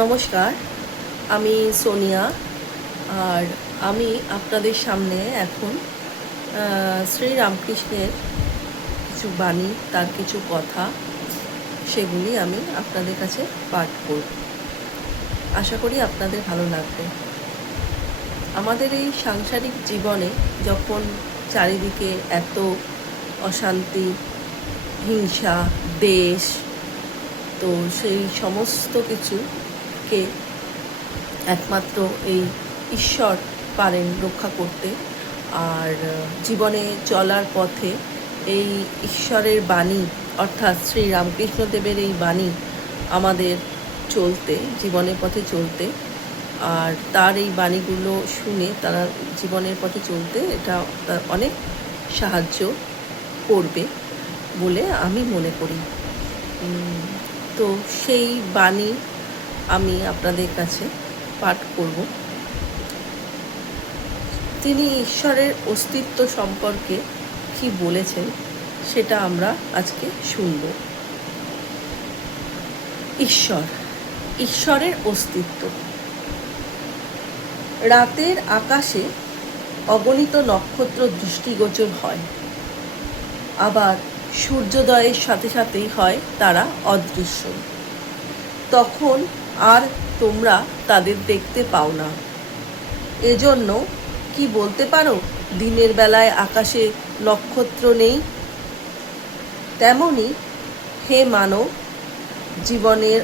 নমস্কার, আমি সোনিয়া। আর আমি আপনাদের সামনে এখন শ্রী রামকৃষ্ণের কিছু বাণী, তার কিছু কথা, সেগুলি আমি আপনাদের কাছে পাঠ করব। আশা করি আপনাদের ভালো লাগবে। আমাদের এই সাংসারিক জীবনে যখন চারিদিকে এত অশান্তি, হিংসা, দেশ, তো সেই সমস্ত কিছুকে একমাত্র এই ঈশ্বর পারেন রক্ষা করতে। আর জীবনে চলার পথে এই ঈশ্বরের বাণী অর্থাৎ শ্রী রামকৃষ্ণদেবের এই বাণী আমাদের চলতে, জীবনের পথে চলতে, আর তার এই বাণীগুলো শুনে তারা জীবনের পথে চলতে এটা তার অনেক সাহায্য করবে বলে আমি মনে করি। তো সেই বাণী আমি আপনাদের কাছে পাঠ করব। তিনি ঈশ্বরের অস্তিত্ব সম্পর্কে কি বলেছেন সেটা আমরা আজকে শুনব। ঈশ্বরের অস্তিত্ব। রাতের আকাশে অগণিত নক্ষত্র দৃষ্টিগোচর হয়, আবার সূর্যোদয়ের সাথে সাথেই হয় তারা অদৃশ্য। তখন আর তোমরা তাদের দেখতে পাও না। এজন্য কি বলতে পারো দিনের বেলায় আকাশে নক্ষত্র নেই? তেমনি হে মানব, জীবনের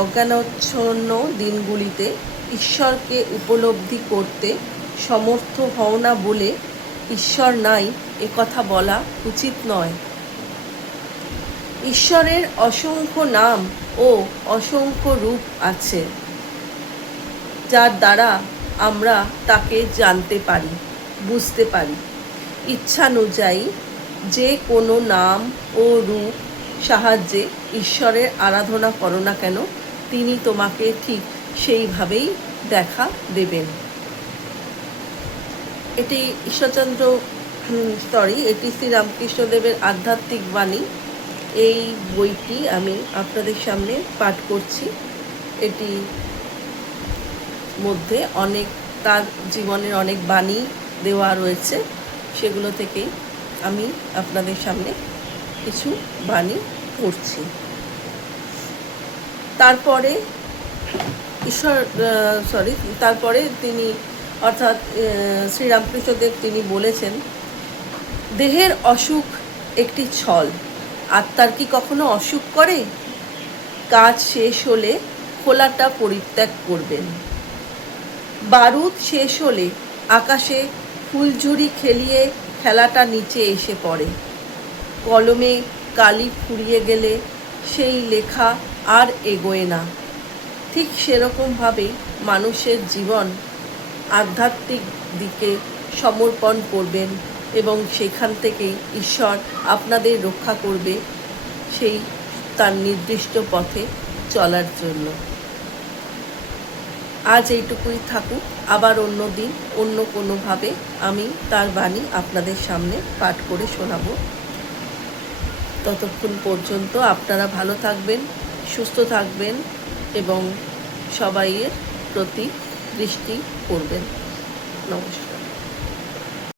অজ্ঞানাচ্ছন্ন দিনগুলিতে ঈশ্বরকে উপলব্ধি করতে সমর্থ হও না বলে ঈশ্বর নাই এ কথা বলা উচিত নয়। ঈশ্বরের অসংখ্য নাম ও অসংখ্য রূপ আছে, যার দ্বারা আমরা তাকে জানতে পারি, বুঝতে পারি। ইচ্ছানুযায়ী যে কোনো নাম ও রূপ সাহায্যে ঈশ্বরের আরাধনা করো না কেন, তিনি তোমাকে ঠিক সেইভাবেই দেখা দেবেন। এটি এটি শ্রী রামকৃষ্ণদেবের আধ্যাত্মিক বাণী। এই বইটি আমি আপনাদের সামনে পাঠ করছি। এটি মধ্যে অনেক তার জীবনের অনেক বাণী দেওয়া রয়েছে, সেগুলো থেকেই আমি আপনাদের সামনে কিছু বাণী পড়ছি। তারপরে তিনি অর্থাৎ শ্রীরামকৃষ্ণদেব তিনি বলেছেন, দেহের অসুখ একটি ছল, আত্মার কি কখনো অসুখ করে? কাজ শেষ হলে খোলাটা পরিত্যাগ করবেন। বারুদ শেষ হলে আকাশে ফুলঝুরি খেলিয়ে খেলাটা নিচে এসে পড়ে। কলমে কালি ফুরিয়ে গেলে সেই লেখা আর এগোয় না। ঠিক সেরকমভাবেই মানুষের জীবন আধ্যাত্মিক দিকে সমর্পণ করবেন এবং সেখান থেকেই ঈশ্বর আপনাদের রক্ষা করবে সেই তার নির্দিষ্ট পথে চলার জন্য। আজ এইটুকুই থাকুক, আবার অন্য দিন অন্য কোনোভাবে আমি তার বাণী আপনাদের সামনে পাঠ করে শোনাবো। ততক্ষণ পর্যন্ত আপনারা ভালো থাকবেন, সুস্থ থাকবেন এবং সবাইয়ের প্রতি দৃষ্টি করবেন। নমস্কার।